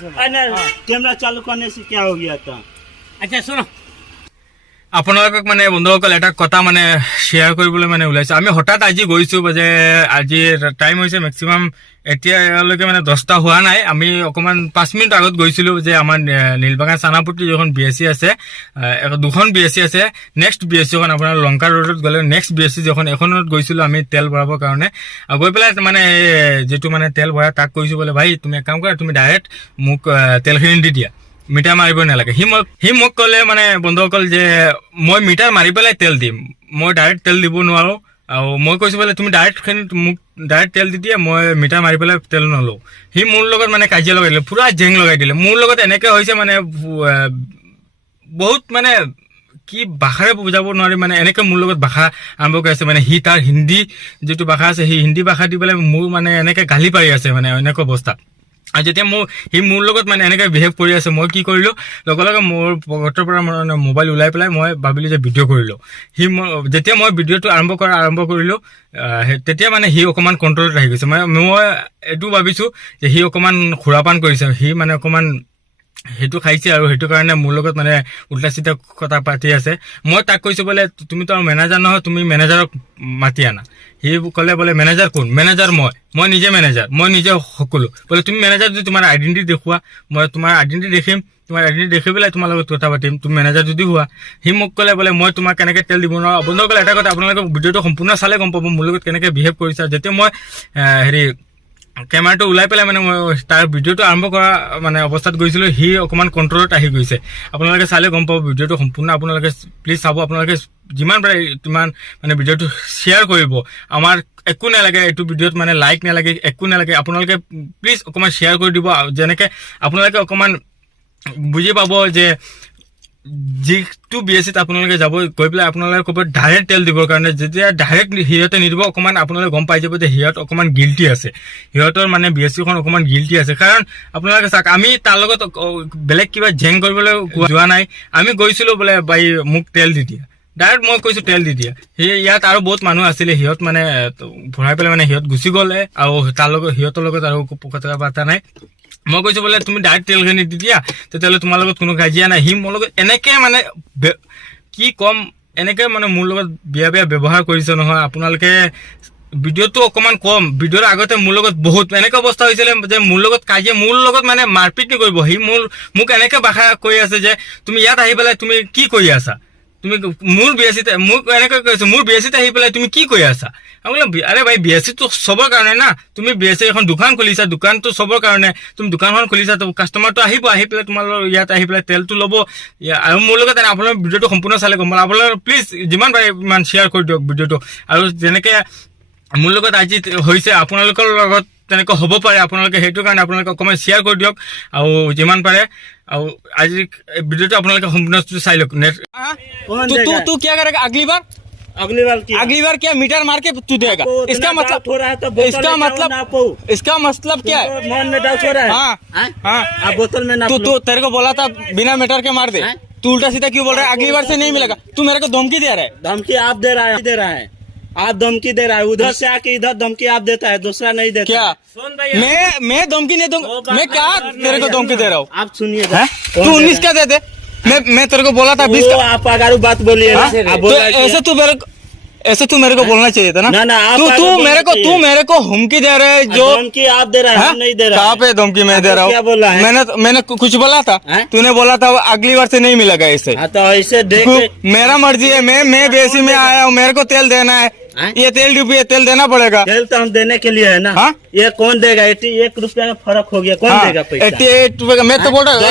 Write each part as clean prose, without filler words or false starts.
Camera चालू करने से क्या हो गया था? अच्छा सुनो, আপোনালোকক মানে বন্ধুসকল এটা কথা মানে শ্বেয়াৰ কৰিবলৈ মানে ওলাইছো। আমি হঠাৎ আজি গৈছো যে আজি টাইম হৈছে মেক্সিমাম এতিয়ালৈকে মানে 10টা হোৱা নাই। আমি অকমান 5 মিনিট আগত গৈছিলো যে আমাৰ নীলবাগান চানাপট্টি যখন বিএসসি আছে, দুখন বিএসসি আছে। নেক্সট বিএসসি খন আপোনাৰ লংকা ৰোডত গ'লে নেক্সট বিএসসি যখন এখনত গৈছিলো আমি তেল ভৰাবৰ কাৰণে। গৈ পেলাই মানে যেটো মানে তেল ভৰা তাক কৈছো বোলে ভাই তুমি এক কাম কৰা, তুমি ডাইৰেক্ট মোক তেলখিনি দি দিয়া, মিটাৰ মাৰিব নালাগে। সি মোক ক'লে মানে বন্ধুসকল যে মই মিটাৰ মাৰি পেলাই তেল দিম, মই ডাইৰেক্ট তেল দিব নোৱাৰো। আৰু মই কৈছো বোলে তুমি ডাইৰেক্ট মোক ডাইৰেক্ট তেল দি দিয়া, মই মিটাৰ মাৰি পেলাই তেল নলওঁ। সি মোৰ লগত মানে কাজিয়া লগাই দিলে, পুৰা জেং লগাই দিলে। মোৰ লগত এনেকে হৈছে মানে বহুত মানে কি ভাষাৰে বুজাব নোৱাৰি, মানে এনেকে মোৰ লগত ভাষা আৰম্ভ কৰি আছে। মানে সি তাৰ হিন্দী যিটো ভাষা আছে সেই হিন্দী ভাষা দি পেলাই মোৰ মানে এনেকে গালি পাৰি আছে, মানে এনেকুৱা অৱস্থা। আৰু যেতিয়া সি মোৰ লগত মানে এনেকে বিহেভ কৰি আছে, মই কি কৰিলো, লগে লগে মোৰ পকেটৰ পৰা মানে মোবাইল ওলাই পেলাই মই ভাবিলো যে ভিডিঅ' কৰিলো। যেতিয়া মই ভিডিঅ'টো আৰম্ভ কৰিলো তেতিয়া মানে সি অকমান কণ্ট্ৰলত আহি গৈছে। মানে মই এইটো ভাবিছো যে সি অকমান খুৰাপান কৰিছে, সি মানে অকমান সেইটো খাইছে আৰু সেইটো কাৰণে মোৰ লগত মানে উল্টা চিধা কথা পাতি আছে। মই তাক কৈছো বোলে তুমি তো মেনেজাৰ নহয়, তুমি মেনেজাৰক মাতি আনা। সি ক'লে বোলে মেনেজাৰ কোন? মেনেজাৰ মই নিজে মেনেজাৰ, মই নিজে সকলো। বোলে তুমি মেনেজাৰ যদি তোমাৰ আইডেন্টিটি দেখুওৱা, মই তোমাৰ আইডেন্টিটি দেখিম, তোমাৰ আইডেন্টিটি দেখি পেলাই তোমাৰ লগত কথা পাতিম, তুমি মেনেজাৰ যদি হোৱা। সি মোক ক'লে বোলে মই তোমাক কেনেকে তেল দিব নোৱাৰো। বন্ধুসকল এটা কথা, আপোনালোকে ভিডিঅ'টো সম্পূৰ্ণ চালে গম পাব মোৰ লগত কেনেকে বিহেভ কৰিছে। যেতিয়া মই কেমেৰাটো ওলাই পেলাই মানে মই তাৰ ভিডিঅ'টো আৰম্ভ কৰা মানে অৱস্থাত গৈছিলো, সি অকমান কণ্ট্ৰলত আহি গৈছে। আপোনালোকে চালে গম পাব ভিডিঅ'টো সম্পূৰ্ণ। আপোনালোকে প্লিজ চাব, আপোনালোকে যিমান পাৰে তিমান মানে ভিডিঅ'টো শ্বেয়াৰ কৰিব। আমাৰ একো নালাগে এইটো ভিডিঅ'ত, মানে লাইক নালাগে, একো নালাগে। আপোনালোকে প্লিজ অকমান শ্বেয়াৰ কৰি দিব, যেনেকে আপোনালোকে অকমান বুজি পাব যে যিটো বিএসসিত আপোনালোকে যাব, গৈ পেলাই আপোনালোকে ক'ব ডাইৰেক্ট তেল দিবৰ কাৰণে। যেতিয়া ডাইৰেক্ট সিহঁতে নিদিব, অকমান আপোনালোকে গম পাই যাব যে সিহঁত অকমান গিল্টি আছে, সিহঁতৰ মানে বিএসসিখন অকমান গিল্টি আছে। কাৰণ আপোনালোকে চাওক, আমি তাৰ লগত বেলেগ কিবা জেং কৰিবলৈ যোৱা নাই। আমি গৈছিলো বোলে বাই মোক তেল দি দিয়া, ডাইৰেক্ট মই কৈছো তেল দি দিয়া। ইয়াত আৰু বহুত মানুহ আছিলে, সিহঁত মানে ভৰাই পেলাই মানে সিহঁত গুচি গ'লে, আৰু তাৰ লগত সিহঁতৰ লগত আৰু কথা পতা নাই। মই কৈছো বোলে তুমি ডাইৰেক্ট তেলখিনি দি দিয়া, তেতিয়াহ'লে তোমাৰ লগত কোনো কাজিয়া নাই। সি মোৰ লগত এনেকে মানে কি কম, এনেকে মানে মোৰ লগত বেয়া ব্যৱহাৰ কৰিছে নহয়। আপোনালোকে ভিডিঅ'টো অকমান কম, ভিডিঅ'ৰ আগতে মোৰ লগত বহুত এনেকে অৱস্থা হৈছিলে যে মোৰ লগত কাজিয়া, মোৰ লগত মানে মাৰপিট কৰিব। সি মোক এনেকে ভাষা কৈ আছে যে তুমি ইয়াত আহি পেলাই তুমি কি কৰি আছা, তুমি মোৰ বিএসসিতে মোক এনেকৈ কৈছো, মোৰ বিএসসিতে আহি পেলাই তুমি কি কৰি আছা। আমি বোলো আৰে ভাই বিএসসিটো চবৰ কাৰণে না, তুমি বিএসসি এখন দোকান খুলিছা, দোকানটো চবৰ কাৰণে, তুমি দোকানখন খুলিছা, তো কাষ্টমাৰটো আহিব, আহি পেলাই তোমালোকৰ ইয়াত আহি পেলাই তেলটো ল'ব। আৰু মোৰ লগত আপোনালোকে ভিডিঅ'টো সম্পূৰ্ণ চালে গম পাব। আপোনালোকে প্লিজ যিমান পাৰে ইমান শ্বেয়াৰ কৰি দিয়ক ভিডিঅ'টো। আৰু যেনেকে মোৰ লগত আজি হৈছে আপোনালোকৰ লগত তেনেকৈ হ'ব পাৰে, আপোনালোকে সেইটো কাৰণে আপোনালোকে অকণমান শ্বেয়াৰ কৰি দিয়ক আৰু যিমান পাৰে। और आज वीडियो तो अपने संपूर्ण चाह लो। तू क्या करेगा अगली बार क्या मीटर मार के तू देगा? इसका मतलब हो रहा है तो इसका मतलब क्या है? मन में डाउट हो रहा है। हाँ आप बोतल में ना तू तेरे को बोला था बिना मीटर के मार दे, तू उल्टा सीधा क्यों बोल रहा है? अगली बार से नहीं मिलेगा। तू मेरे को धमकी दे रहा है। धमकी आप दे रहा है आप धमकी दे रहा है। उधर से आके इधर धमकी आप देता है, दूसरा नहीं देता। क्या मैं धमकी नहीं दूंगा? मैं क्या तेरे को धमकी दे रहा हूँ? आप सुनिए, तू 19 का दे दे। मैं तेरे को बोला था 20 का। आप अगर बात बोलिए ऐसे तू मेरे को बोलना चाहिए था ना। तू मेरे को हुमकी दे रहा है। जो धमकी आप दे रहा है, हम नहीं दे रहा। कहाँ पे धमकी मैं दे रहा हूँ? क्या बोला है? मैंने कुछ बोला था? तूने बोला था अगली बार से नहीं मिलेगा ऐसे। तो ऐसे देख मेरा मर्जी है, मैं बेसी में आया हूँ, मेरे को तेल देना है। ये तेल देना पड़ेगा। तेल तो हम देने के लिए है ना। ये कौन देगा? 81 रुपया का फर्क हो गया, कौन देगा पैसा? 88 रुपए का मैं तो बोल रहा हूँ।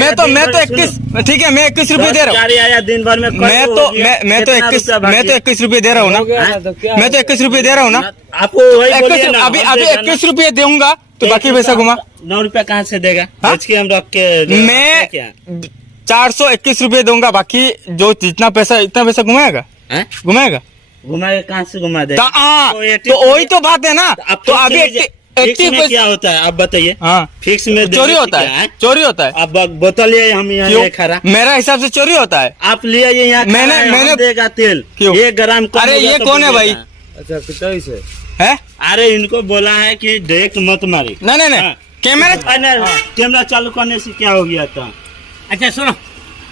मैं तो 21, ठीक है मैं 21 रुपए दे रहा हूँ। गाड़ी आया दिन भर में, मैं तो 21 रुपए दे रहा हूँ ना। मैं तो 21 रुपए दे रहा हूँ ना। आपको अभी 21 रुपए दूंगा तो बाकी पैसा घुमा। 9 रुपया कहाँ से देगा? आज के हम रख के मैं 421 रुपए दूंगा, बाकी जो जितना पैसा इतना पैसा घुमाएगा। घुमाएगा कहाँ से घुमा देगा? तो वही तो बात है ना। तो अभी 80 में क्या होता है आप बताइए? फिक्स में चोरी होता है, चोरी होता है। अब बोतल ये हम यहाँ खड़ा, मेरा हिसाब से चोरी होता है। आप लिए यहाँ मैंने देगा तेल 1 ग्राम। अरे ये कौन है भाई? अच्छा कितना है? अरे इनको बोला है कि डायरेक्ट मत मारी। नहीं कैमरा कैमरा चालू करने से क्या हो गया था? अच्छा सुनो,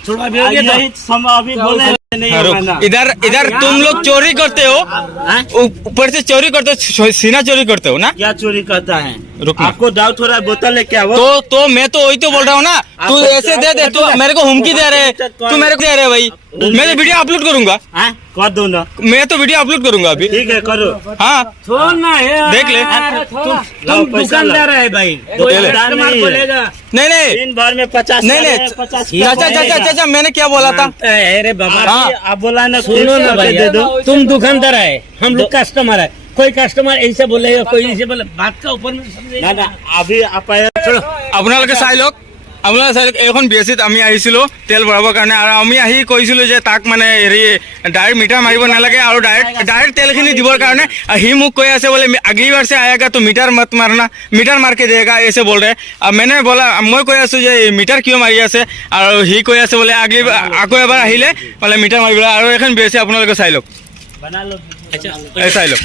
छोड़ो अभी हो गया तो यही समय अभी बोले नहीं होगा ना। इधर इधर तुम लोग चोरी करते हो, ऊपर से चोरी करते हो, सीना चोरी करते हो ना। क्या चोरी करता है? रुकना। आपको डाउट हो रहा है बोतल है क्या वो? तो मैं तो वही तो बोल रहा हूँ ना, तू आपको ऐसे दे दे, तू मेरे को हुमकी दे रहे, तू मेरे को दे रहे भाई। मैं तो वीडियो अपलोड करूंगा, हाँ? कर दो ना। मैं तो वीडियो अपलोड करूंगा अभी। ठीक है करो। हाँ छोड़ ना है, देख ले। लाओ तुम पैसा दुकानदार लाओ। है भाई, दुकानदार कस्टमर नहीं है। बोलेगा नहीं नहीं दिन भर में 50 नहीं नहीं, 50 चाचा मैंने क्या बोला था? अरे बाबा हाँ। आप बोला ना सुनो ना करके भाई, दे दो। तुम दुकानदार है, हम लोग कस्टमर है। कोई कस्टमर ऐसे बोलेगा, कोई ऐसे बोले, बात का ऊपर में समझेगा। ना ना अभी आप आए আপোনালোকে চাই লওক, আপোনালোকে চাই লওক। এইখন বিএছিত আমি আহিছিলোঁ তেল ভৰাবৰ কাৰণে, আৰু আমি আহি কৈছিলোঁ যে তাক মানে হেৰি ডাইৰেক্ট মিটাৰ মাৰিব নালাগে আৰু ডাইৰেক্ট তেলখিনি দিবৰ কাৰণে। আৰু সি মোক কৈ আছে বোলে আগলি বাৰ से आएगा तो मीटर मत मारना, मीटर मार के देगा ऐसे बोल रहे। अब मैंने बोला, মই কৈ আছোঁ যে মিটাৰ কিয় মাৰি আছে, আৰু সি কৈ আছে বোলে আকৌ এবাৰ আহিলে বোলে মিটাৰ মাৰিবলৈ। আৰু এখন বিএছি আপোনালোকে চাই লওক, बना लो। अच्छा এই চাই লওক।